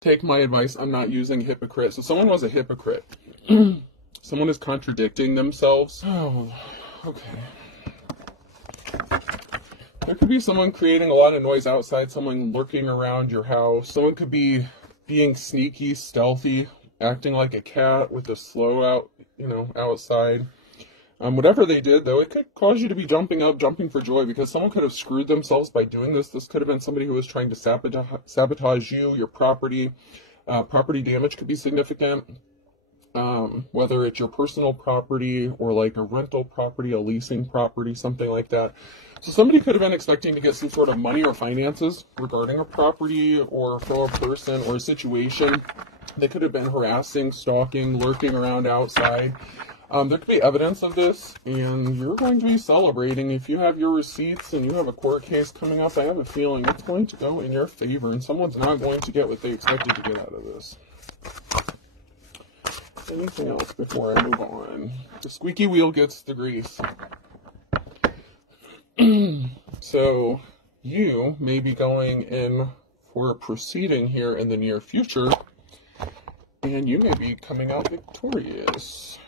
take my advice. I'm not using hypocrite. So someone was a hypocrite. Someone is contradicting themselves. Oh, okay. There could be someone creating a lot of noise outside, someone lurking around your house. Someone could be being sneaky, stealthy, acting like a cat with a slow out, outside. Whatever they did, though, it could cause you to be jumping up, jumping for joy, because someone could have screwed themselves by doing this. This could have been somebody who was trying to sabotage you, your property. Property damage could be significant, whether it's your personal property or like a rental property, a leasing property, something like that. So somebody could have been expecting to get some sort of money or finances regarding a property or from a person or a situation. They could have been harassing, stalking, lurking around outside. There could be evidence of this, and you're going to be celebrating. If you have your receipts and you have a court case coming up, I have a feeling it's going to go in your favor, and someone's not going to get what they expected to get out of this. Anything else before I move on? The squeaky wheel gets the grease. So, you may be going in for a proceeding here in the near future, and you may be coming out victorious.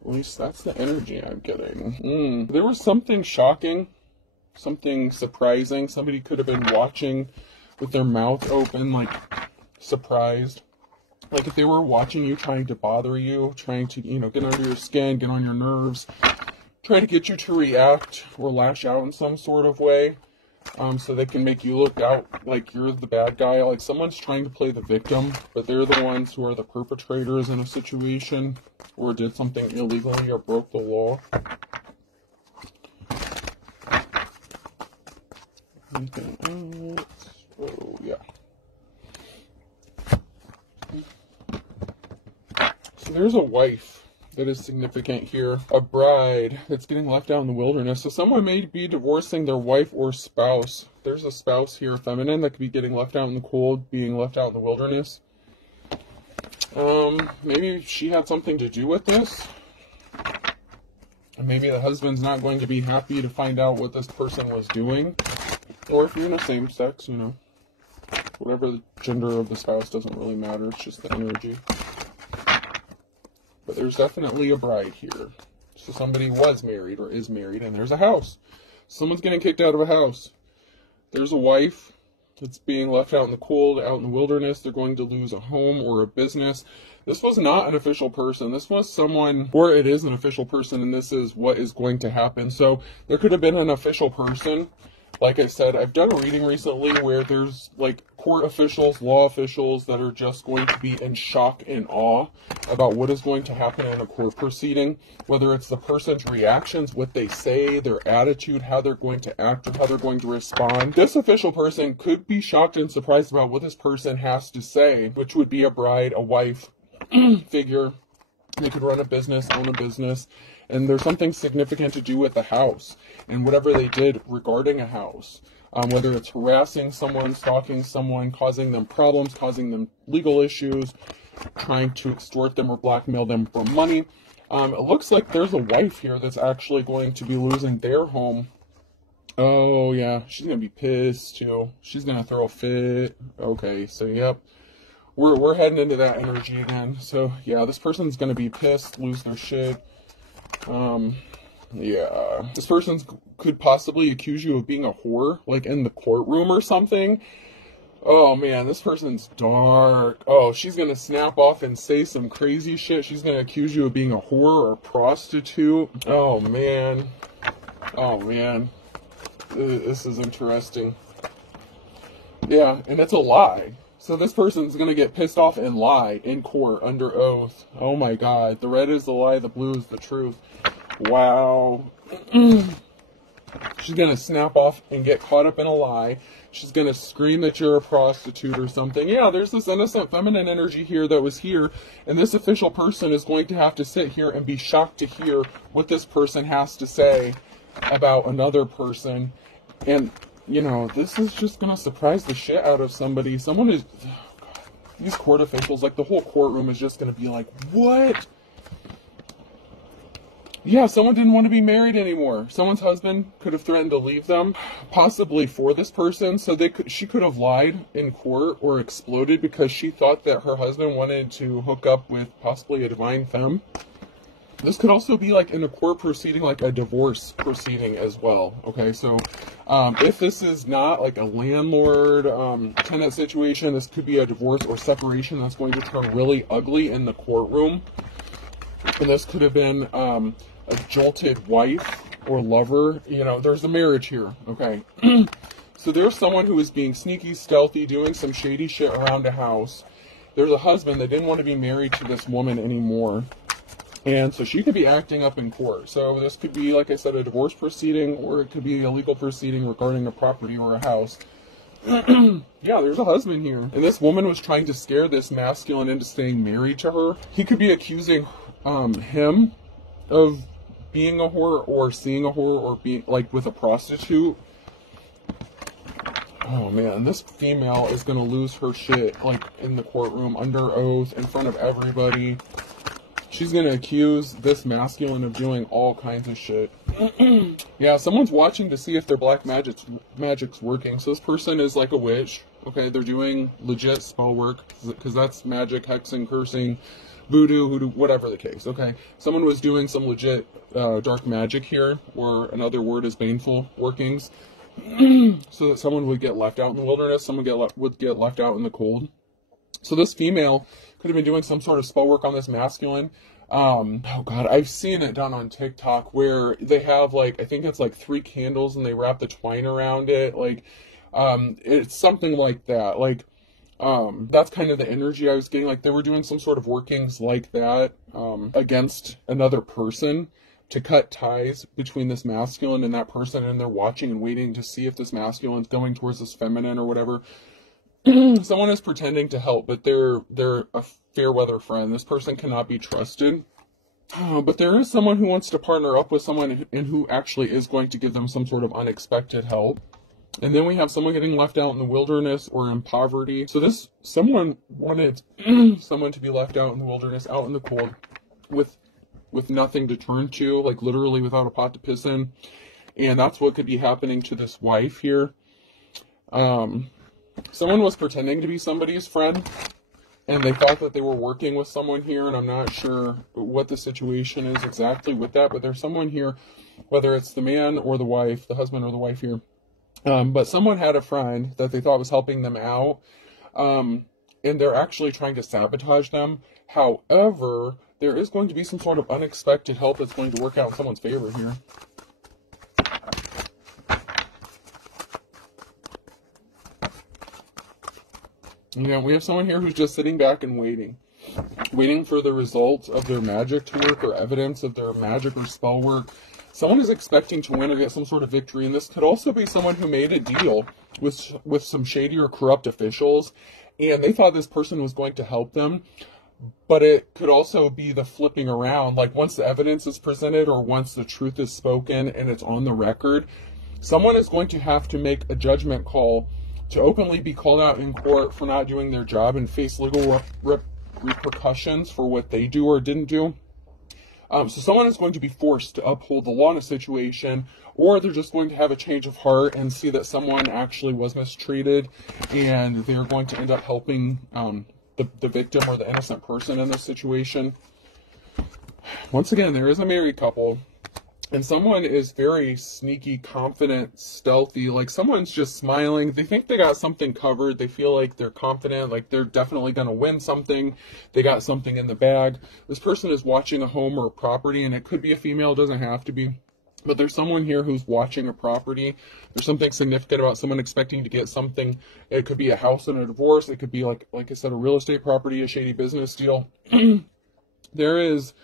At least that's the energy I'm getting. There was something shocking, something surprising. Somebody could have been watching with their mouth open, like surprised. Like if they were watching you, trying to bother you, trying to, get under your skin, get on your nerves, try to get you to react or lash out in some sort of way. So they can make you look out like you're the bad guy, like someone's trying to play the victim, but they're the ones who are the perpetrators in a situation, or did something illegally or broke the law. Anything else? Oh, yeah. So there's a wife that is significant here. A bride that's getting left out in the wilderness. So someone may be divorcing their wife or spouse. There's a spouse here, feminine, that could be getting left out in the cold, being left out in the wilderness. Maybe she had something to do with this. And maybe the husband's not going to be happy to find out what this person was doing. Or if you're in a same sex, whatever the gender of the spouse doesn't really matter. It's just the energy. But there's definitely a bride here. So somebody was married or is married, and there's a house. Someone's getting kicked out of a house. There's a wife that's being left out in the cold, out in the wilderness. They're going to lose a home or a business. This was not an official person. This was someone, or it is an official person, and this is what is going to happen. So there could have been an official person. Like I said, I've done a reading recently where there's like court officials, law officials that are just going to be in shock and awe about what is going to happen in a court proceeding, whether it's the person's reactions, what they say, their attitude, how they're going to act, or how they're going to respond. This official person could be shocked and surprised about what this person has to say, which would be a bride, a wife figure. They could run a business, own a business, and there's something significant to do with the house and whatever they did regarding a house. Whether it's harassing someone, stalking someone, causing them problems, causing them legal issues, trying to extort them or blackmail them for money. It looks like there's a wife here that's actually going to be losing their home. Oh, yeah, she's going to be pissed, too. She's going to throw a fit. Okay, so, yep. We're heading into that energy again. So, yeah, this person's going to be pissed, lose their shit. Yeah. This person could possibly accuse you of being a whore, like in the courtroom or something. Oh, man, this person's dark. Oh, she's going to snap off and say some crazy shit. She's going to accuse you of being a whore or a prostitute. Oh, man. Oh, man. This is interesting. Yeah, and it's a lie. So this person's going to get pissed off and lie in court under oath. Oh my God. The red is the lie, the blue is the truth. Wow. She's going to snap off and get caught up in a lie. She's going to scream that you're a prostitute or something. Yeah, there's this innocent feminine energy here that was here. And this official person is going to have to sit here and be shocked to hear what this person has to say about another person. And this is just going to surprise the shit out of somebody. Someone is, oh God, these court officials, like the whole courtroom is just going to be like, what? Yeah, someone didn't want to be married anymore. Someone's husband could have threatened to leave them, possibly for this person. So she could have lied in court or exploded because she thought that her husband wanted to hook up with possibly a divine femme. This could also be like in a court proceeding, like a divorce proceeding as well. Okay, so if this is not like a landlord tenant situation, this could be a divorce or separation that's going to turn really ugly in the courtroom. And this could have been a jolted wife or lover. You know, there's a marriage here, okay? So there's someone who is being sneaky, stealthy, doing some shady shit around a house. There's a husband that didn't want to be married to this woman anymore. And so she could be acting up in court. So this could be, like I said, a divorce proceeding, or it could be a legal proceeding regarding a property or a house. Yeah, there's a husband here. And this woman was trying to scare this masculine into staying married to her. He could be accusing him of being a whore or seeing a whore or being like with a prostitute. Oh man, this female is gonna lose her shit like in the courtroom under oath in front of everybody. She's gonna accuse this masculine of doing all kinds of shit. Yeah, someone's watching to see if their black magic's working. So this person is like a witch. Okay, they're doing legit spell work because that's magic, hexing, cursing, voodoo, hoodoo, whatever the case. Okay, someone was doing some legit dark magic here, or another word is baneful workings, so that someone would get left out in the wilderness. Someone would get left out in the cold. So this female could have been doing some sort of spell work on this masculine. Oh God, I've seen it done on TikTok where they have like, I think it's like 3 candles and they wrap the twine around it. Like, it's something like that. Like, that's kind of the energy I was getting. Like they were doing some sort of workings like that, against another person to cut ties between this masculine and that person. And they're watching and waiting to see if this masculine's going towards this feminine or whatever. Someone is pretending to help, but they're a fair weather friend. This person cannot be trusted. But there is someone who wants to partner up with someone and who actually is going to give them some sort of unexpected help. And then we have someone getting left out in the wilderness or in poverty. So this someone wanted someone to be left out in the wilderness, out in the cold, with nothing to turn to, like literally without a pot to piss in. And that's what could be happening to this wife here. Someone was pretending to be somebody's friend, and they thought that they were working with someone here, and I'm not sure what the situation is exactly with that, but there's someone here, whether it's the man or the wife, the husband or the wife here, but someone had a friend that they thought was helping them out, and they're actually trying to sabotage them. However, there is going to be some sort of unexpected help that's going to work out in someone's favor here. You know, we have someone here who's just sitting back and waiting for the results of their magic to work or evidence of their magic or spell work. Someone is expecting to win or get some sort of victory, and this could also be someone who made a deal with some shady or corrupt officials, and they thought this person was going to help them, but it could also be the flipping around. Like once the evidence is presented or once the truth is spoken and it's on the record, someone is going to have to make a judgment call to openly be called out in court for not doing their job and face legal repercussions for what they do or didn't do. So someone is going to be forced to uphold the law in a situation, or they're just going to have a change of heart and see that someone actually was mistreated, and they're going to end up helping the victim or the innocent person in this situation. Once again, there is a married couple. And someone is very sneaky, confident, stealthy. Like someone's just smiling. They think they got something covered. They feel like they're confident, like they're definitely going to win something. They got something in the bag. This person is watching a home or a property, and it could be a female, it doesn't have to be. But there's someone here who's watching a property. There's something significant about someone expecting to get something. It could be a house and a divorce. It could be, like I said, a real estate property, a shady business deal. There is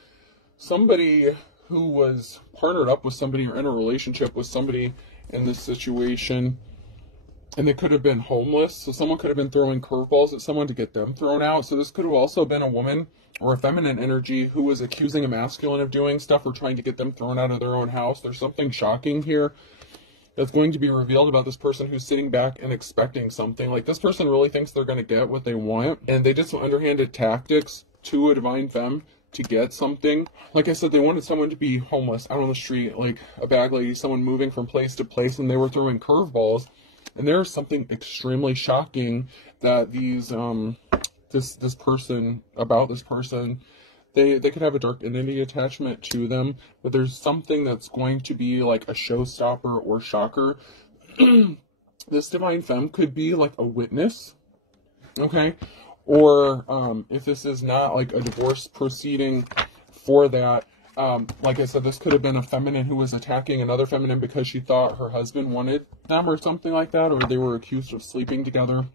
somebody who was partnered up with somebody or in a relationship with somebody in this situation, and they could have been homeless. So someone could have been throwing curveballs at someone to get them thrown out. So this could have also been a woman or a feminine energy who was accusing a masculine of doing stuff or trying to get them thrown out of their own house. There's something shocking here that's going to be revealed about this person who's sitting back and expecting something. Like this person really thinks they're going to get what they want, and they did some underhanded tactics to a divine femme to get something. Like I said, they wanted someone to be homeless out on the street, like a bag lady, someone moving from place to place, and they were throwing curveballs. And there's something extremely shocking that these this person, they could have a dark entity attachment to them, but there's something that's going to be like a showstopper or shocker. This divine femme could be like a witness, okay? Or if this is not like a divorce proceeding for that, like I said, this could have been a feminine who was attacking another feminine because she thought her husband wanted them or something like that, or they were accused of sleeping together.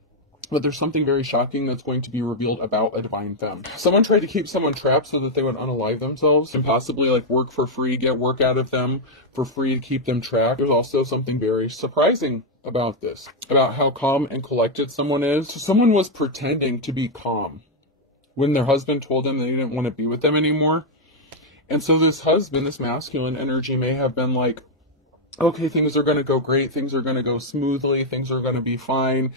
But there's something very shocking that's going to be revealed about a divine femme. Someone tried to keep someone trapped so that they would unalive themselves and possibly like work for free, get work out of them for free to keep them trapped. There's also something very surprising about this, about how calm and collected someone is. So someone was pretending to be calm when their husband told them they didn't want to be with them anymore. And so this husband, this masculine energy may have been like, okay, things are going to go great, things are going to go smoothly, things are going to be fine,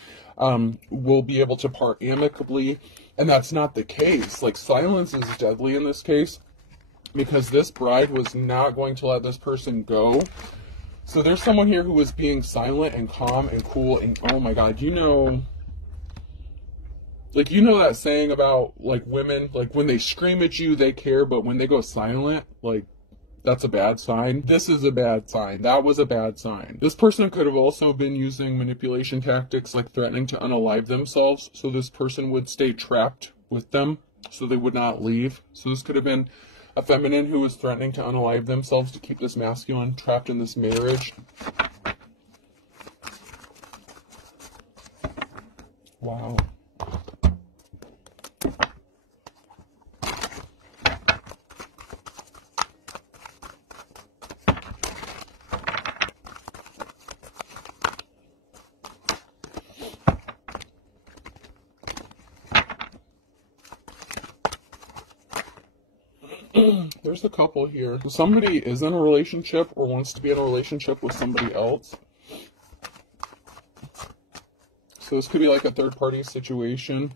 we'll be able to part amicably, and that's not the case. Like, silence is deadly in this case, because this bride was not going to let this person go. So there's someone here who was being silent and calm and cool, and oh my god, you know that saying about, like, women, like, when they scream at you, they care, but when they go silent, like, that's a bad sign. This is a bad sign. That was a bad sign. This person could have also been using manipulation tactics, like threatening to unalive themselves, so this person would stay trapped with them, so they would not leave. So this could have been a feminine who was threatening to unalive themselves to keep this masculine trapped in this marriage. Wow. There's a couple here. Somebody is in a relationship or wants to be in a relationship with somebody else. So this could be like a third-party situation.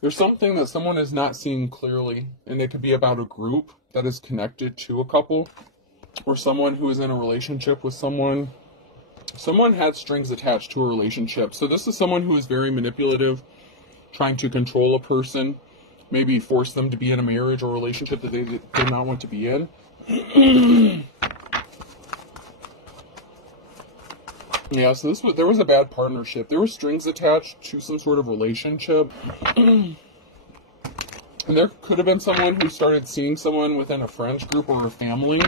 There's something that someone is not seeing clearly, and it could be about a group that is connected to a couple, or someone who is in a relationship with someone. Someone had strings attached to a relationship. So this is someone who is very manipulative, trying to control a person, maybe force them to be in a marriage or relationship that they did not want to be in. Yeah, so there was a bad partnership. There were strings attached to some sort of relationship. And there could have been someone who started seeing someone within a friends group or a family.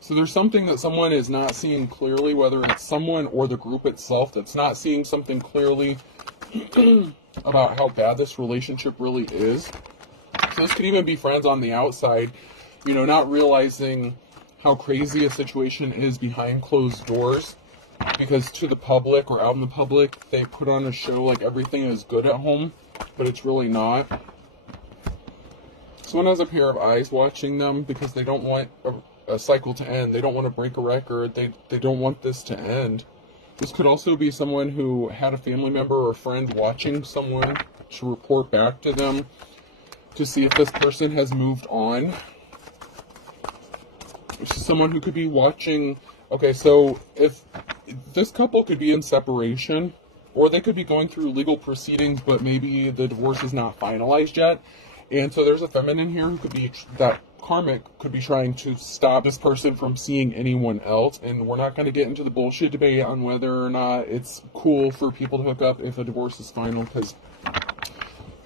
So there's something that someone is not seeing clearly, whether it's someone or the group itself that's not seeing something clearly about how bad this relationship really is. So this could even be friends on the outside, you know, not realizing how crazy a situation is behind closed doors, because to the public or out in the public, they put on a show like everything is good at home, but it's really not. Someone has a pair of eyes watching them because they don't want a cycle to end. They don't want to break a record. They don't want this to end. This could also be someone who had a family member or a friend watching someone to report back to them to see if this person has moved on. This is someone who could be watching. Okay, so if this couple could be in separation, or they could be going through legal proceedings, but maybe the divorce is not finalized yet. And so there's a feminine here who could be, that karmic could be trying to stop this person from seeing anyone else. And we're not going to get into the bullshit debate on whether or not it's cool for people to hook up if a divorce is final, because,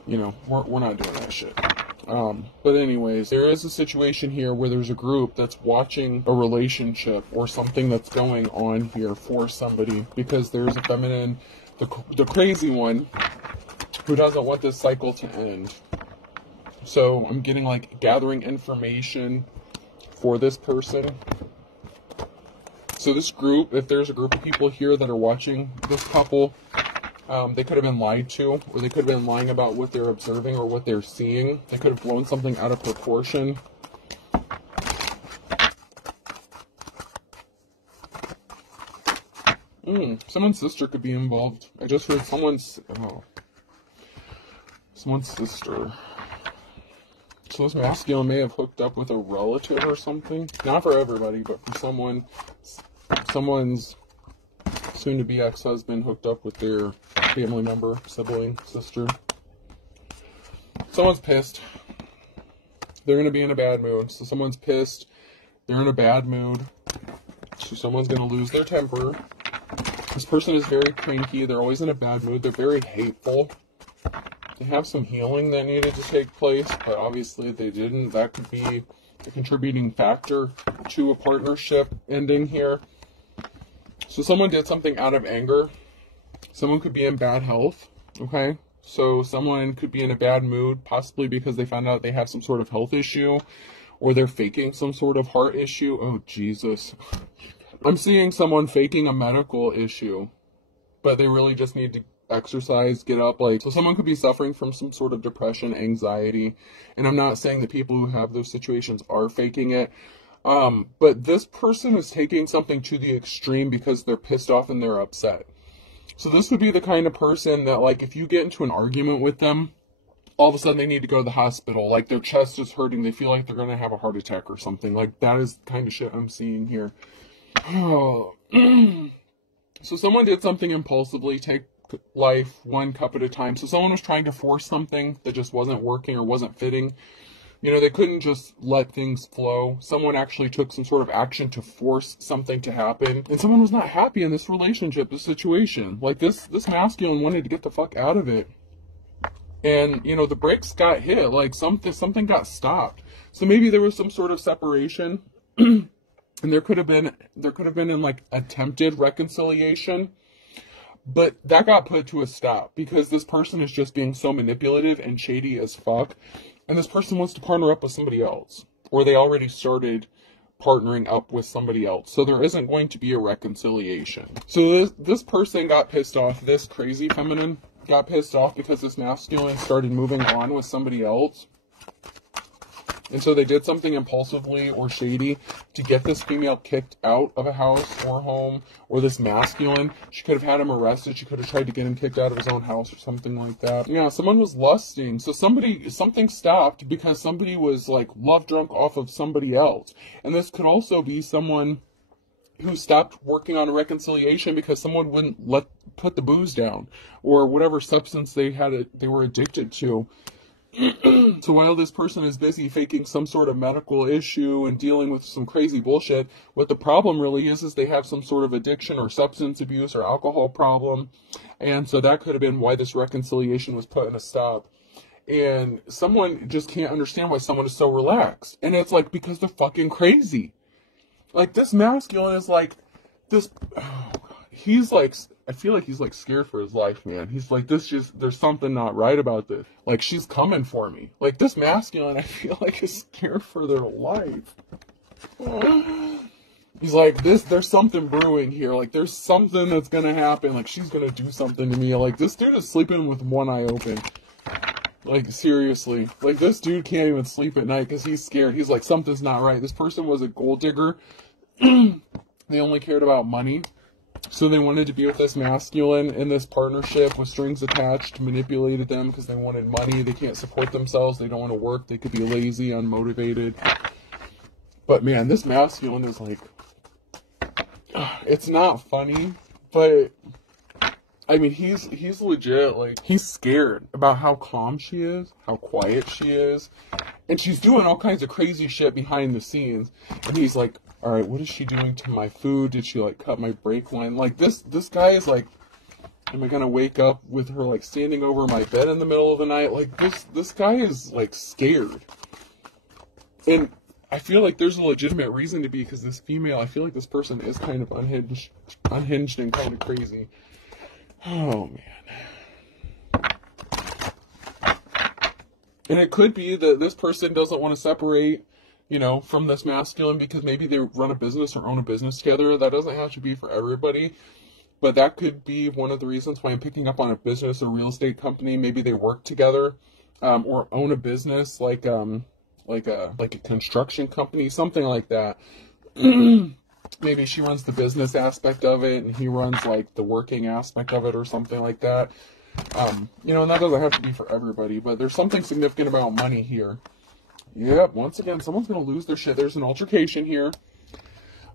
you know, we're not doing that shit. But anyways, there is a situation here where there's a group that's watching a relationship or something that's going on here for somebody, because there's a feminine, the crazy one, who doesn't want this cycle to end. So I'm getting like gathering information for this person. So this group, if there's a group of people here that are watching this couple, they could have been lied to, or they could have been lying about what they're observing or what they're seeing. They could have blown something out of proportion. Someone's sister could be involved. I just heard someone's sister. So this masculine may have hooked up with a relative or something. Not for everybody, but for someone's soon-to-be ex-husband hooked up with their family member, sibling, sister. Someone's pissed. They're going to be in a bad mood. So someone's pissed. They're in a bad mood. So someone's going to lose their temper. This person is very cranky. They're always in a bad mood. They're very hateful. They have some healing that needed to take place, but obviously they didn't. That could be a contributing factor to a partnership ending here. So someone did something out of anger. Someone could be in bad health, okay? So someone could be in a bad mood, possibly because they found out they have some sort of health issue, or they're faking some sort of heart issue. Oh, Jesus. I'm seeing someone faking a medical issue, but they really just need to exercise, get up. Like, so someone could be suffering from some sort of depression, anxiety, and I'm not saying that people who have those situations are faking it, but this person is taking something to the extreme because they're pissed off and they're upset. So this would be the kind of person that, like, if you get into an argument with them, all of a sudden they need to go to the hospital. Like, their chest is hurting. They feel like they're going to have a heart attack or something. Like, that is the kind of shit I'm seeing here. Oh. So someone did something impulsively, take life one cup at a time. So someone was trying to force something that just wasn't working or wasn't fitting. You know, they couldn't just let things flow. Someone actually took some sort of action to force something to happen. And someone was not happy in this relationship, this situation. Like, this masculine wanted to get the fuck out of it. And, you know, the brakes got hit. Like, something got stopped. So maybe there was some sort of separation. And there could have been in, like, attempted reconciliation. But that got put to a stop because this person is just being so manipulative and shady as fuck. And this person wants to partner up with somebody else. Or they already started partnering up with somebody else. So there isn't going to be a reconciliation. So this person got pissed off. This crazy feminine got pissed off because this masculine started moving on with somebody else. And so they did something impulsively or shady to get this female kicked out of a house or home, or this masculine. She could have had him arrested. She could have tried to get him kicked out of his own house or something like that. Yeah, someone was lusting. So something stopped because somebody was, like, love drunk off of somebody else. And this could also be someone who stopped working on a reconciliation because someone wouldn't put the booze down or whatever substance they were addicted to. So while this person is busy faking some sort of medical issue and dealing with some crazy bullshit, what the problem really is they have some sort of addiction or substance abuse or alcohol problem. And so that could have been why this reconciliation was put in a stop. And someone just can't understand why someone is so relaxed. And it's like, because they're fucking crazy. Like, this masculine is like, this, oh God, he's like, I feel like he's, like, scared for his life, man. He's like, there's something not right about this. Like, she's coming for me. Like, this masculine, I feel like, is scared for their life. He's like, there's something brewing here. Like, there's something that's gonna happen. Like, she's gonna do something to me. Like, this dude is sleeping with one eye open. Like, seriously. Like, this dude can't even sleep at night because he's scared. He's like, something's not right. This person was a gold digger. They only cared about money. So they wanted to be with this masculine in this partnership with strings attached, manipulated them because they wanted money. They can't support themselves. They don't want to work. They could be lazy, unmotivated. But man, this masculine is like, it's not funny, but I mean, he's legit, like, he's scared about how calm she is, how quiet she is, and she's doing all kinds of crazy shit behind the scenes. And he's like, all right, what is she doing to my food? Did she, like, cut my brake line? Like, this guy is like, am I gonna wake up with her, like, standing over my bed in the middle of the night? Like, this guy is, like, scared. And I feel like there's a legitimate reason to be, because this female, I feel like this person is kind of unhinged and kind of crazy. Oh, man. And it could be that this person doesn't want to separate, you know, from this masculine because maybe they run a business or own a business together. That doesn't have to be for everybody, but that could be one of the reasons why I'm picking up on a business or real estate company. Maybe they work together, or own a business like a construction company, something like that. Maybe she runs the business aspect of it and he runs, like, the working aspect of it or something like that. You know, and that doesn't have to be for everybody, but there's something significant about money here. Yep, once again, someone's going to lose their shit. There's an altercation here.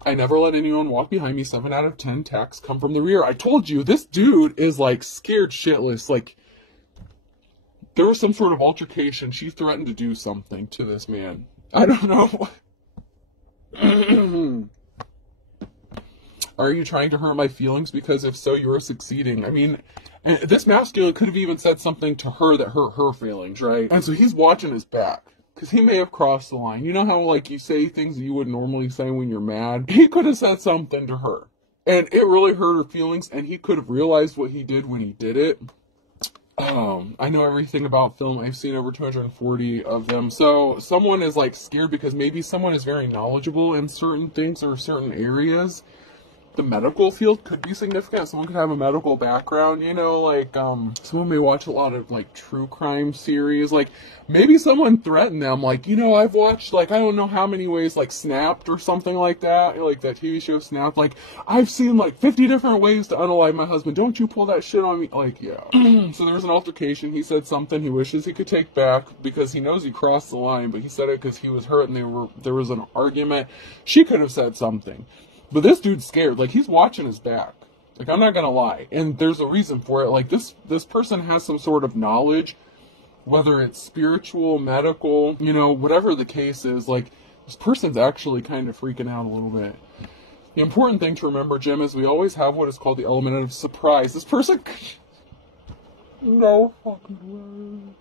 I never let anyone walk behind me. 7 out of 10 attacks come from the rear. I told you, this dude is like scared shitless. Like, there was some sort of altercation. She threatened to do something to this man. I don't know. Are you trying to hurt my feelings? Because if so, you're succeeding. I mean, this masculine could have even said something to her that hurt her feelings, right? And so he's watching his back. Because he may have crossed the line. You know how, like, you say things that you would normally say when you're mad? He could have said something to her. And it really hurt her feelings, and he could have realized what he did when he did it. I know everything about film. I've seen over 240 of them. So someone is, like, scared because maybe someone is very knowledgeable in certain things or certain areas. The medical field could be significant. Someone could have a medical background, you know, like, someone may watch a lot of, like, true crime series. Like, maybe someone threatened them, like, you know, I've watched, like, I don't know how many ways, like, Snapped or something like that TV show Snapped. Like, I've seen, like, 50 different ways to unalive my husband. Don't you pull that shit on me. Like, yeah. So there was an altercation. He said something he wishes he could take back because he knows he crossed the line, but he said it because he was hurt and there was an argument. She could have said something. But this dude's scared. Like, he's watching his back. Like, I'm not gonna lie. And there's a reason for it. Like, this person has some sort of knowledge, whether it's spiritual, medical, you know, whatever the case is. Like, this person's actually kind of freaking out a little bit. The important thing to remember, Jim, is we always have what is called the element of surprise. This person... No fucking way.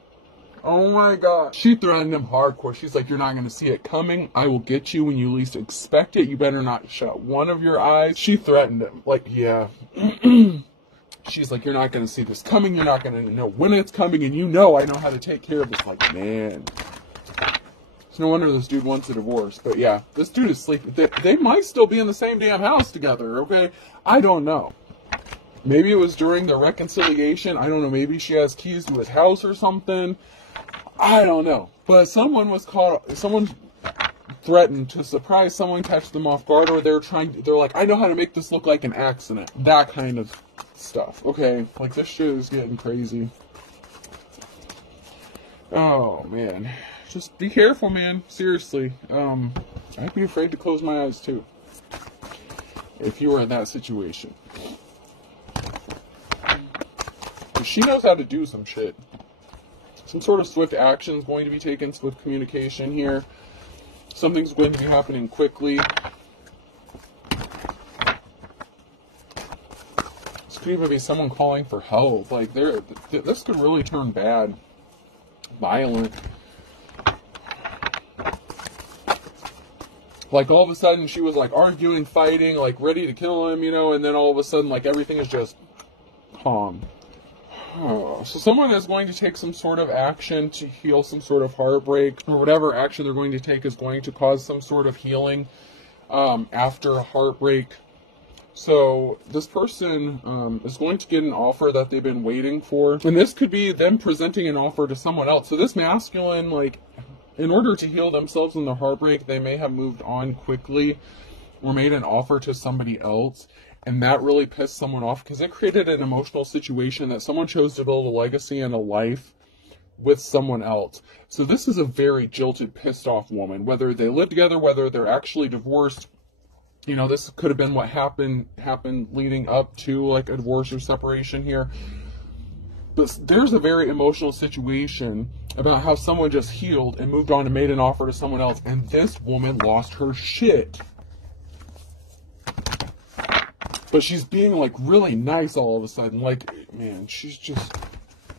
Oh my god. She threatened him hardcore. She's like, you're not going to see it coming. I will get you when you least expect it. You better not shut one of your eyes. She threatened him. Like, yeah. She's like, you're not going to see this coming. You're not going to know when it's coming. And you know I know how to take care of this. Like, man. It's no wonder this dude wants a divorce. But yeah, this dude is sleeping. They might still be in the same damn house together, okay? I don't know. Maybe it was during the reconciliation. I don't know. Maybe she has keys to his house or something. I don't know. But someone threatened to surprise someone, catch them off guard, or they're like, I know how to make this look like an accident. That kind of stuff. Okay, like, this shit is getting crazy. Oh, man. Just be careful, man. Seriously. I'd be afraid to close my eyes, too, if you were in that situation. Because she knows how to do some shit. Some sort of swift action is going to be taken, swift communication here. Something's going to be happening quickly. This could even be someone calling for help. Like, this could really turn bad. Violent. Like, all of a sudden, she was, like, arguing, fighting, like, ready to kill him, you know, and then all of a sudden, like, everything is just calm. Oh, so someone is going to take some sort of action to heal some sort of heartbreak, or whatever action they're going to take is going to cause some sort of healing after a heartbreak. So this person is going to get an offer that they've been waiting for, and this could be them presenting an offer to someone else. So this masculine, like, in order to heal themselves in the heartbreak, they may have moved on quickly or made an offer to somebody else. And that really pissed someone off because it created an emotional situation that someone chose to build a legacy and a life with someone else. So this is a very jilted, pissed off woman. Whether they live together, whether they're actually divorced, you know, this could have been what happened leading up to, like, a divorce or separation here. But there's a very emotional situation about how someone just healed and moved on and made an offer to someone else. And this woman lost her shit. But she's being, like, really nice all of a sudden. Like, man, she's just...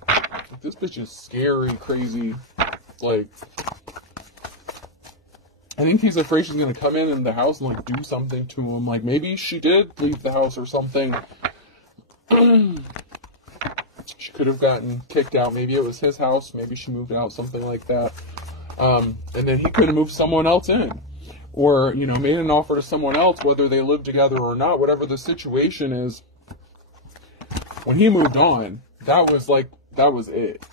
Like, this bitch is scary, crazy. Like... I think he's afraid she's going to come in the house and, like, do something to him. Like, maybe she did leave the house or something. She could have gotten kicked out. Maybe it was his house. Maybe she moved out, something like that. And then he could have moved someone else in. Or, you know, made an offer to someone else, whether they live together or not, whatever the situation is. When he moved on, that was it.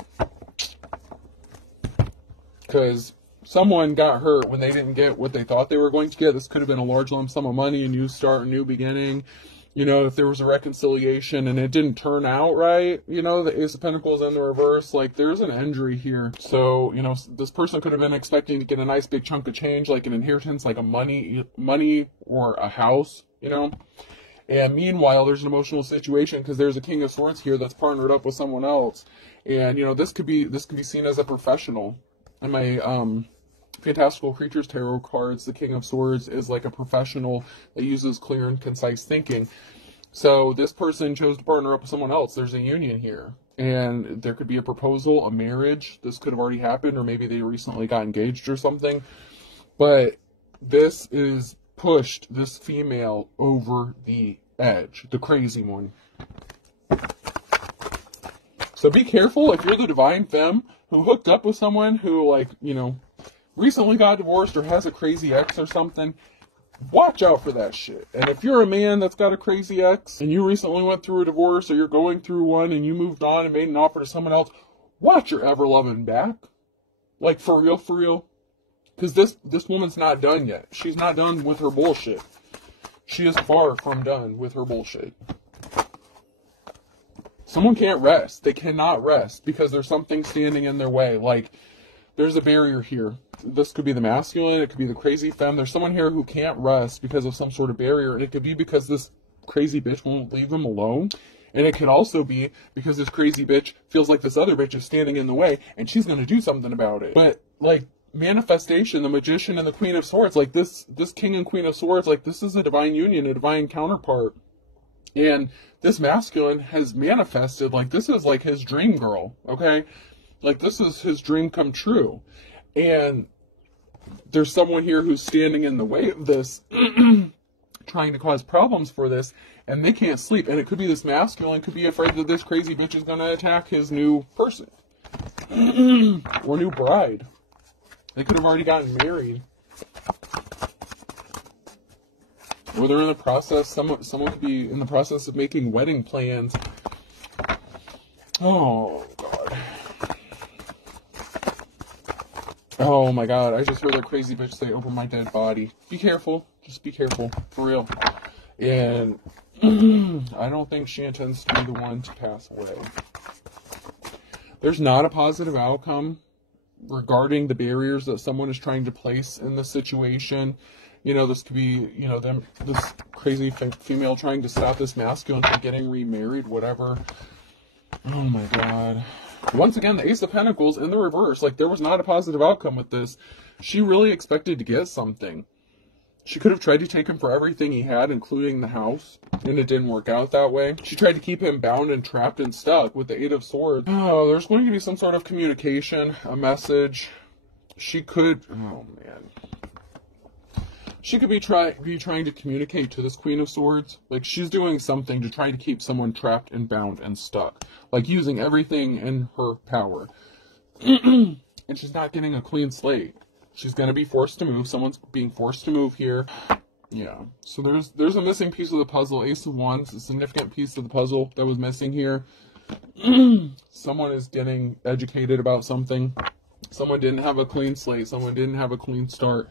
Because someone got hurt when they didn't get what they thought they were going to get. This could have been a large lump sum of money, a new start, a new beginning. You know, if there was a reconciliation and it didn't turn out right, you know, the Ace of Pentacles in the reverse, like there's an injury here. So, you know, this person could have been expecting to get a nice big chunk of change, like an inheritance, like a money or a house, you know. And meanwhile, there's an emotional situation because there's a King of Swords here that's partnered up with someone else. And, you know, this could be seen as a professional. And my Fantastical Creatures Tarot cards, the King of Swords is like a professional that uses clear and concise thinking. So this person chose to partner up with someone else. There's a union here. And there could be a proposal, a marriage. This could have already happened, or maybe they recently got engaged or something. But this is pushed this female over the edge, the crazy one. So be careful if you're the divine femme who hooked up with someone who, like, you know, recently got divorced or has a crazy ex or something. Watch out for that shit. And if you're a man that's got a crazy ex and you recently went through a divorce, or you're going through one and you moved on and made an offer to someone else, watch your ever-loving back. Like, for real, for real. Because this woman's not done yet. She's not done with her bullshit. She is far from done with her bullshit. Someone can't rest. They cannot rest because there's something standing in their way. Like, there's a barrier here. This could be the masculine. It could be the crazy femme. There's someone here who can't rest because of some sort of barrier. And it could be because this crazy bitch won't leave them alone. And it could also be because this crazy bitch feels like this other bitch is standing in the way and she's going to do something about it. But, like, manifestation, the Magician and the Queen of Swords, like this King and Queen of Swords, like this is a divine union, a divine counterpart. And this masculine has manifested, like this is like his dream girl, okay? Like this is his dream come true. And there's someone here who's standing in the way of this, trying to cause problems for this, and they can't sleep. And it could be this masculine could be afraid that this crazy bitch is going to attack his new person or new bride. They could have already gotten married. Or they're in the process, someone could be in the process of making wedding plans. Oh, God. Oh, my God. I just heard that crazy bitch say, over my dead body. Be careful. Just be careful. For real. And I don't think she intends to be the one to pass away. There's not a positive outcome regarding the barriers that someone is trying to place in this situation. You know, this could be, you know, this crazy female trying to stop this masculine from getting remarried, whatever. Oh my God. Once again, the Ace of Pentacles in the reverse. Like, there was not a positive outcome with this. She really expected to get something. She could have tried to take him for everything he had, including the house, and it didn't work out that way. She tried to keep him bound and trapped and stuck with the Eight of Swords. Oh, there's going to be some sort of communication, a message. She could, oh man. She could be trying to communicate to this Queen of Swords. Like, she's doing something to try to keep someone trapped and bound and stuck. Like, using everything in her power. And she's not getting a clean slate. She's going to be forced to move. Someone's being forced to move here. Yeah. So there's a missing piece of the puzzle. Ace of Wands, a significant piece of the puzzle that was missing here. Someone is getting educated about something. Someone didn't have a clean slate. Someone didn't have a clean start.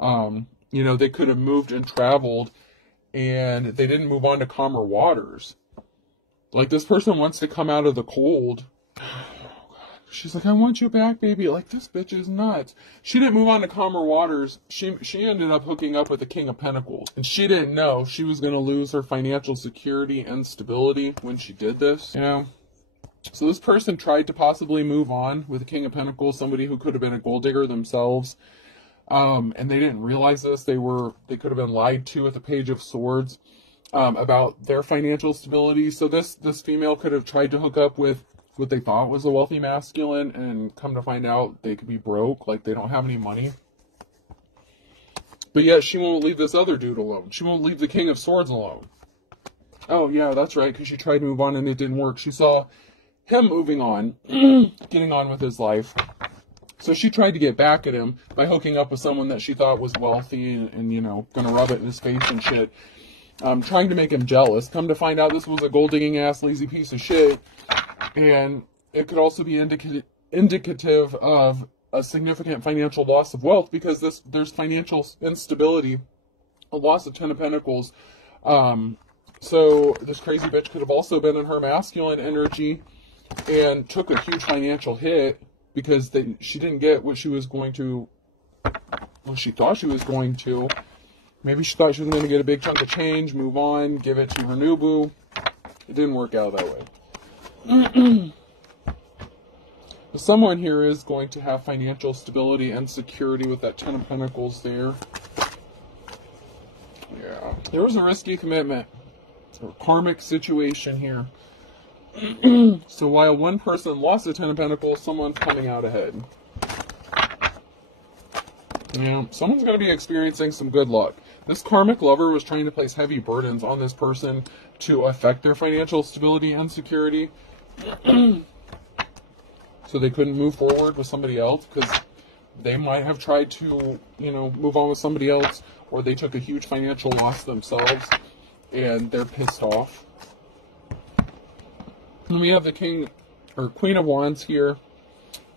You know, they could have moved and traveled, and they didn't move on to calmer waters. Like, this person wants to come out of the cold. She's like, I want you back, baby. Like, this bitch is nuts. She didn't move on to calmer waters. She ended up hooking up with the King of Pentacles. And she didn't know she was going to lose her financial security and stability when she did this, you know? So this person tried to possibly move on with the King of Pentacles, somebody who could have been a gold digger themselves. And they didn't realize this. They could have been lied to with the Page of Swords about their financial stability. So this female could have tried to hook up with what they thought was a wealthy masculine, and come to find out they could be broke, like they don't have any money. But yet she won't leave this other dude alone. She won't leave the King of Swords alone. Oh yeah, that's right, because she tried to move on and it didn't work. She saw him moving on, getting on with his life. So she tried to get back at him by hooking up with someone that she thought was wealthy and you know, gonna rub it in his face and shit. Trying to make him jealous. Come to find out this was a gold-digging ass lazy piece of shit. And it could also be indicative of a significant financial loss of wealth, because there's financial instability, a loss of Ten of Pentacles, So this crazy bitch could have also been in her masculine energy and took a huge financial hit because she didn't get what she was going to, well, she thought she was going to. Maybe she thought she was going to get a big chunk of change, move on, give it to her new boo. It didn't work out that way. Someone here is going to have financial stability and security with that Ten of Pentacles there. Yeah, there was a risky commitment or karmic situation here. So while one person lost the Ten of Pentacles, someone's coming out ahead. Yeah, someone's going to be experiencing some good luck. This karmic lover was trying to place heavy burdens on this person to affect their financial stability and security. So they couldn't move forward with somebody else because they might have tried to, move on with somebody else, or they took a huge financial loss themselves and they're pissed off. And we have the King or Queen of Wands here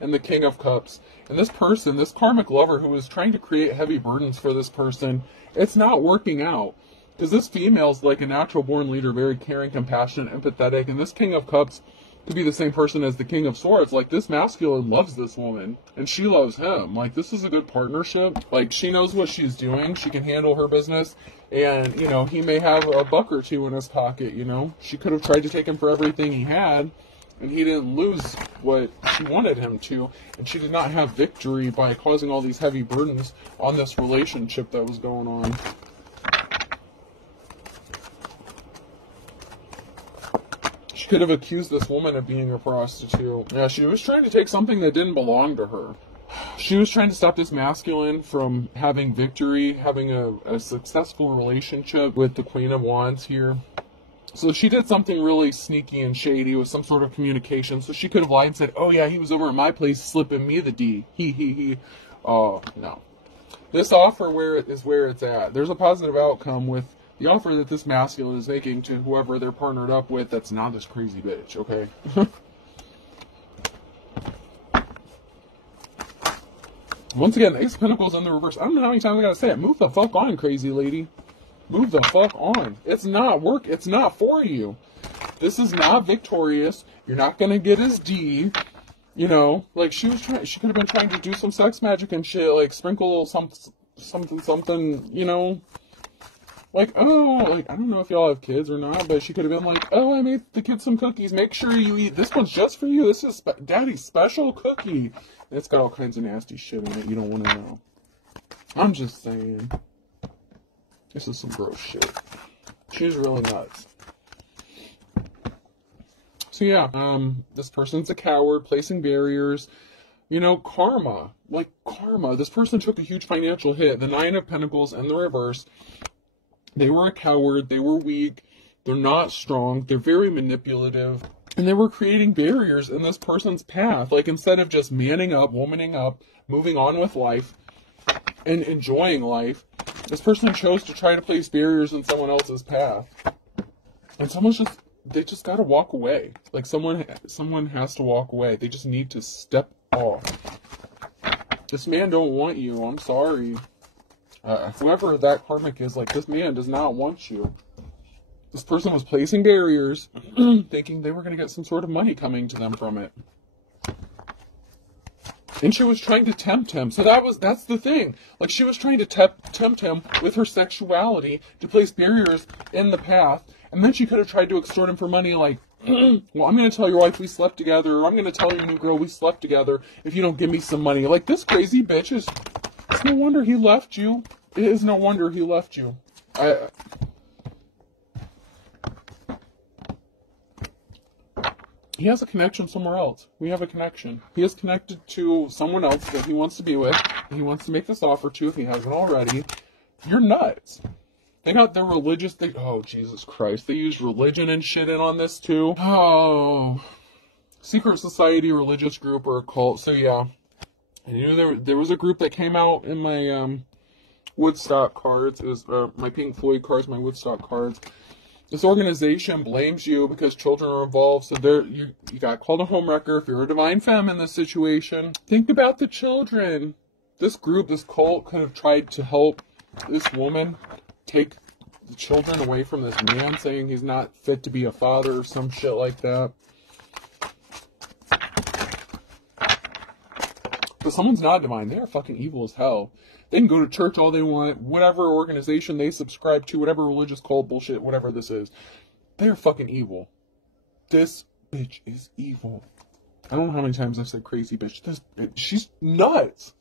and the King of Cups. And this person, this karmic lover who is trying to create heavy burdens for this person, it's not working out. Because this female's like a natural born leader, very caring, compassionate, empathetic. And this King of Cups could be the same person as the King of Swords. Like, this masculine loves this woman and she loves him. Like, this is a good partnership. Like, she knows what she's doing. She can handle her business. And, he may have a buck or two in his pocket, She could have tried to take him for everything he had, and he didn't lose what she wanted him to. And she did not have victory by causing all these heavy burdens on this relationship that was going on. She could have accused this woman of being a prostitute. Yeah, she was trying to take something that didn't belong to her. She was trying to stop this masculine from having victory, having a successful relationship with the Queen of Wands here. So she did something really sneaky and shady with some sort of communication. So she could have lied and said, oh yeah, he was over at my place slipping me the D. He. Oh, no. This offer is where it's at. There's a positive outcome with the offer that this masculine is making to whoever they're partnered up with that's not this crazy bitch, okay? Once again, Ace of Pentacles in the reverse. I don't know how many times I gotta say it. Move the fuck on, crazy lady. Move the fuck on. It's not work. It's not for you. This is not victorious. You're not gonna get his D. Like she could have been trying to do some sex magic and shit, like sprinkle something, like, oh, like, I don't know if y'all have kids or not, but she could have been like, oh, I made the kids some cookies. Make sure you eat. This one's just for you. This is Daddy's special cookie. And it's got all kinds of nasty shit in it you don't want to know. I'm just saying. This is some gross shit. She's really nuts. So yeah, this person's a coward, placing barriers. Karma. Like, karma. This person took a huge financial hit. The Nine of Pentacles in the reverse. They were a coward, they were weak, they're not strong, they're very manipulative, and they were creating barriers in this person's path. Like, instead of just manning up, womaning up, moving on with life, and enjoying life, this person chose to try to place barriers in someone else's path. And they just gotta walk away. Like, someone has to walk away. They just need to step off. This man don't want you, I'm sorry. Whoever that karmic is, like, this man does not want you. This person was placing barriers, thinking they were going to get some sort of money coming to them from it. And she was trying to tempt him. So that's the thing. Like, she was trying to tempt him with her sexuality to place barriers in the path. And then she could have tried to extort him for money, like, well, I'm going to tell your wife we slept together, or I'm going to tell your new girl we slept together if you don't give me some money. Like, this crazy bitch is... It's no wonder he left you. It is no wonder he left you. He has a connection somewhere else. We have a connection. He is connected to someone else that he wants to be with. He wants to make this offer to if he hasn't already. You're nuts. They got their religious thing. Oh, Jesus Christ. They used religion and shit in on this too. Oh. Secret society, religious group, or a cult. So yeah. And there was a group that came out in my Woodstock cards. It was my Pink Floyd cards, my Woodstock cards. This organization blames you because children are involved. So you got called a homewrecker if you're a divine femme in this situation. Think about the children. This group, this cult, could have tried to help this woman take the children away from this man, saying he's not fit to be a father or some shit like that. But someone's not divine. They are fucking evil as hell. They can go to church all they want, whatever organization they subscribe to, whatever religious cult bullshit, whatever this is. They're fucking evil. This bitch is evil. I don't know how many times I've said crazy bitch. She's nuts.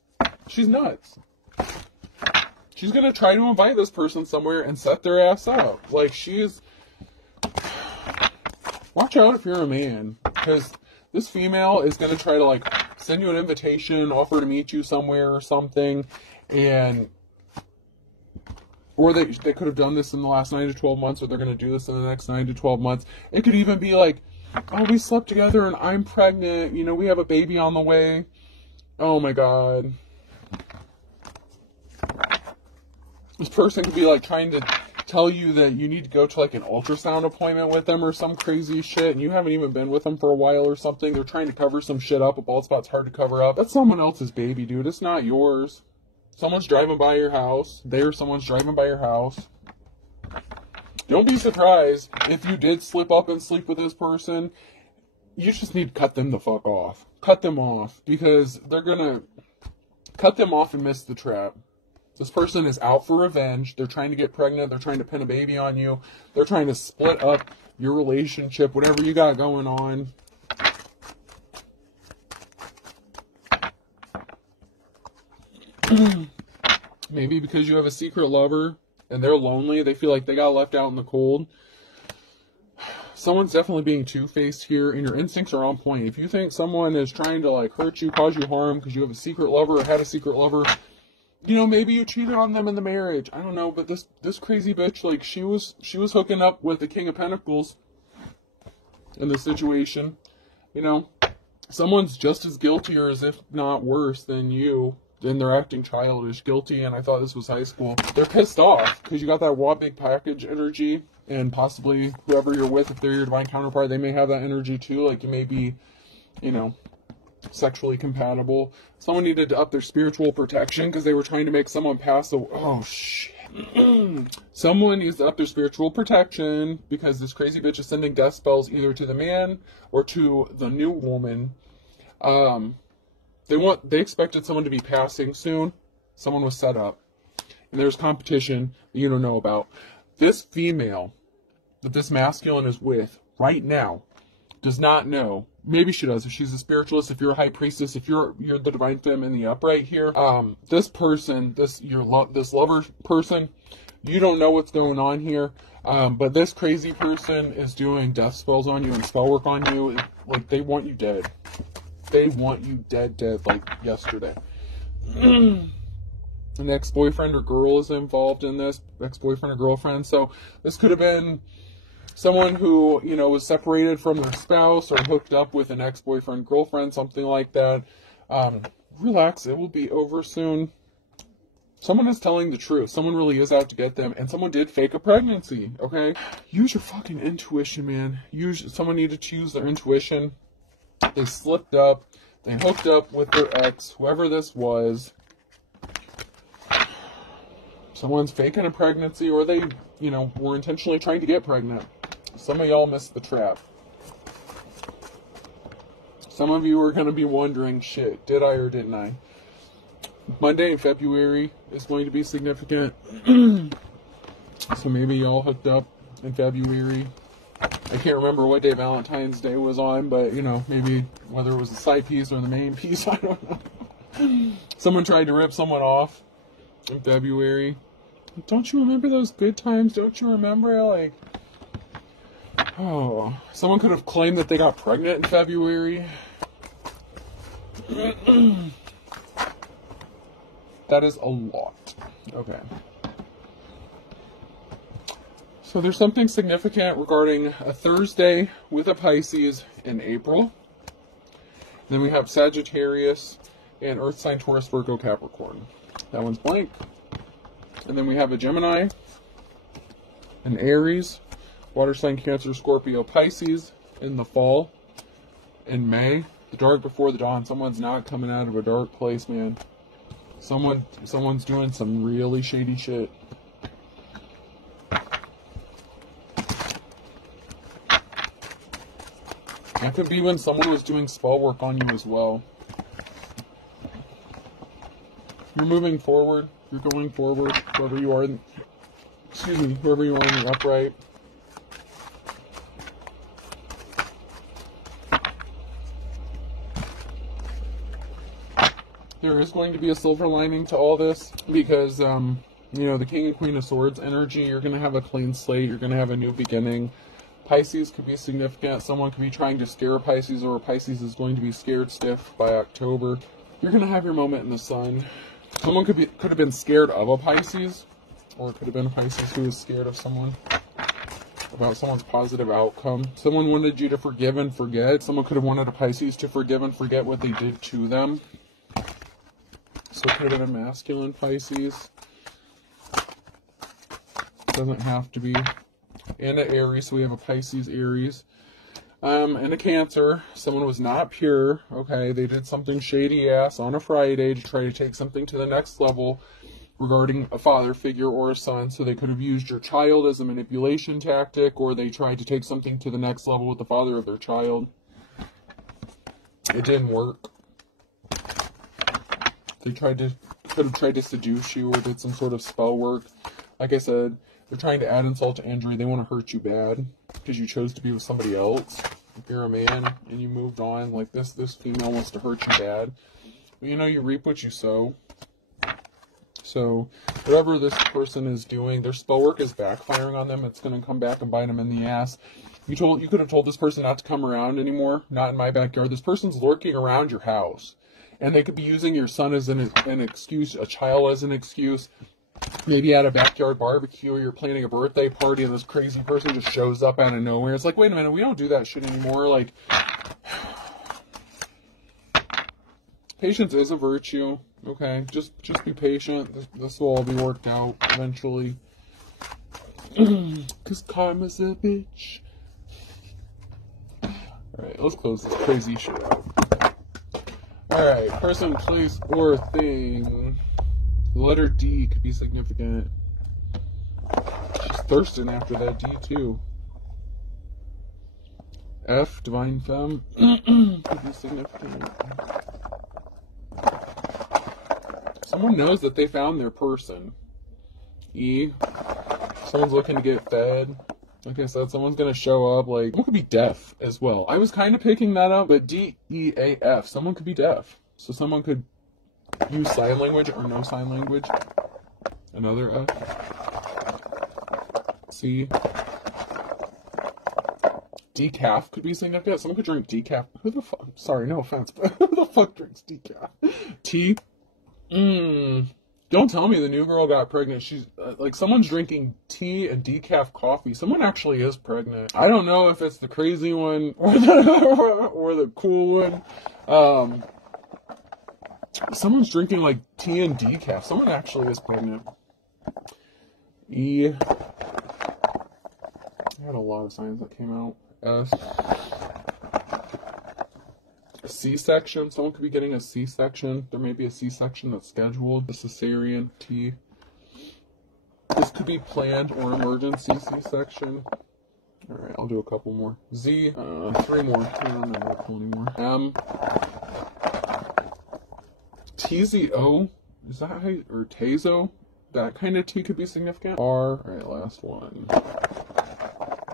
She's nuts. She's gonna try to invite this person somewhere and set their ass up. Like, she is... Watch out if you're a man. Because this female is gonna try to, like, send you an invitation, offer to meet you somewhere or something. And... Or they could have done this in the last 9 to 12 months, or they're going to do this in the next 9 to 12 months. It could even be like, oh, we slept together and I'm pregnant. You know, we have a baby on the way. Oh my God. This person could be like trying to tell you that you need to go to like an ultrasound appointment with them or some crazy shit, and you haven't even been with them for a while or something. They're trying to cover some shit up. A bald spot's hard to cover up. That's someone else's baby, dude. It's not yours. Someone's driving by your house. Someone's driving by your house. Don't be surprised if you did slip up and sleep with this person. You just need to cut them the fuck off. Cut them off. Because they're gonna cut them off and miss the trap. This person is out for revenge. They're trying to get pregnant. They're trying to pin a baby on you. They're trying to split up your relationship, whatever you got going on. Maybe because you have a secret lover and they're lonely, they feel like they got left out in the cold. Someone's definitely being two-faced here, and your instincts are on point. If you think someone is trying to like hurt you, cause you harm because you have a secret lover or had a secret lover, you know, maybe you cheated on them in the marriage. I don't know, but this crazy bitch, like, she was hooking up with the King of Pentacles in this situation. You know, someone's just as guilty, or as if not worse than you. Then they're acting childish, guilty, and I thought this was high school. They're pissed off because you got that what big package energy, and possibly whoever you're with, if they're your divine counterpart, they may have that energy too. Like, you may be, you know, sexually compatible. Someone needed to up their spiritual protection because they were trying to make someone pass away. Oh, shit. Someone needs to up their spiritual protection because this crazy bitch is sending death spells either to the man or to the new woman. They expected someone to be passing soon. Someone was set up. And there's competition that you don't know about. This female that this masculine is with right now does not know. Maybe she does. If she's a spiritualist, if you're a high priestess, if you're the divine femme in the upright here, this person, this lover person, you don't know what's going on here. But this crazy person is doing death spells on you and spell work on you. Like, they want you dead. They want you dead, like yesterday. An ex-boyfriend or girl is involved in this. Ex-boyfriend or girlfriend. So this could have been someone who, you know, was separated from their spouse or hooked up with an ex-boyfriend, girlfriend, something like that. Relax, it will be over soon. Someone is telling the truth. Someone really is out to get them. And someone did fake a pregnancy, okay? Use your fucking intuition, man. Someone needed to use their intuition. They slipped up. They hooked up with their ex, whoever this was. Someone's faking a pregnancy, or they, you know, were intentionally trying to get pregnant. Some of y'all missed the trap. Some of you are going to be wondering, shit, did I or didn't I? Monday in February is going to be significant. So maybe y'all hooked up in February. I can't remember what day Valentine's Day was on, but, you know, maybe whether it was the side piece or the main piece, I don't know. Someone tried to rip someone off in February. Don't you remember those good times? Don't you remember, like, oh, someone could have claimed that they got pregnant in February. That is a lot. Okay. So there's something significant regarding a Thursday with a Pisces in April. Then we have Sagittarius and Earth sign Taurus, Virgo, Capricorn. That one's blank. And then we have a Gemini, an Aries, water sign Cancer, Scorpio, Pisces in the fall. In May, the dark before the dawn. Someone's not coming out of a dark place, man. Someone's doing some really shady shit. That could be when someone was doing spell work on you as well. You're moving forward. You're going forward. Whoever you are, whoever you are in the upright. There is going to be a silver lining to all this because, you know, the King and Queen of Swords energy, you're going to have a clean slate. You're going to have a new beginning. Pisces could be significant. Someone could be trying to scare Pisces, or Pisces is going to be scared stiff by October. You're going to have your moment in the sun. Someone could have been scared of a Pisces, or it could have been a Pisces who was scared of someone, about someone's positive outcome. Someone wanted you to forgive and forget. Someone could have wanted a Pisces to forgive and forget what they did to them. So it could have been a masculine Pisces. Doesn't have to be. And an Aries, so we have a Pisces, Aries. And a Cancer. Someone was not pure, okay? They did something shady ass on a Friday to try to take something to the next level regarding a father figure or a son. So they could have used your child as a manipulation tactic, or they tried to take something to the next level with the father of their child. It didn't work. They could have tried to seduce you or did some sort of spell work. Like I said, they're trying to add insult to injury. They want to hurt you bad because you chose to be with somebody else. If you're a man and you moved on, like this female wants to hurt you bad. But you know, you reap what you sow. So whatever this person is doing, their spell work is backfiring on them. It's going to come back and bite them in the ass. You could have told this person not to come around anymore. Not in my backyard. This person's lurking around your house. And they could be using your son as an excuse, a child as an excuse. Maybe at a backyard barbecue, or you're planning a birthday party, and this crazy person just shows up out of nowhere. It's like, wait a minute, we don't do that shit anymore. Like, patience is a virtue. Okay, just be patient. This will all be worked out eventually. 'Cause karma's a bitch. All right, let's close this crazy shit out. Alright, person, place, or thing. The letter D could be significant. She's thirsting after that D, too. F, divine femme, could be significant. Someone knows that they found their person. E, someone's looking to get fed. Like I said, someone's going to show up, like, someone could be deaf as well. I was kind of picking that up, but D, E, A, F, someone could be deaf. So someone could use sign language or no sign language. Another F. C. Decaf could be significant. Someone could drink decaf. Who the fuck? Sorry, no offense, but who the fuck drinks decaf? T. Don't tell me the new girl got pregnant. She's like, someone's drinking tea and decaf coffee. Someone actually is pregnant. I don't know if it's the crazy one or the cool one. Someone's drinking like tea and decaf. Someone actually is pregnant. E. I had a lot of signs that came out. S. A C-section. Someone could be getting a C-section. There may be a C-section that's scheduled. A cesarean. T. This could be planned or emergency C-section. Alright, I'll do a couple more. Z. 3 more. I don't know what anymore. M. TZO. Is that how you, or Tazo? That kind of T could be significant. R. Alright, last one.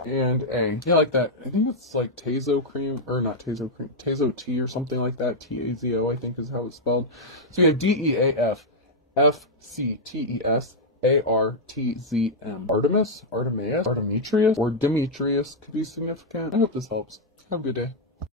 And A. Yeah, like that. I think it's like Tazo cream, or not Tazo cream, Tazo tea or something like that. T-A-Z-O, I think is how it's spelled. So we have D-E-A-F, F-C-T-E-S, A-R-T-Z-M. Artemis, Artemius, Artemitrius, or Demetrius could be significant. I hope this helps. Have a good day.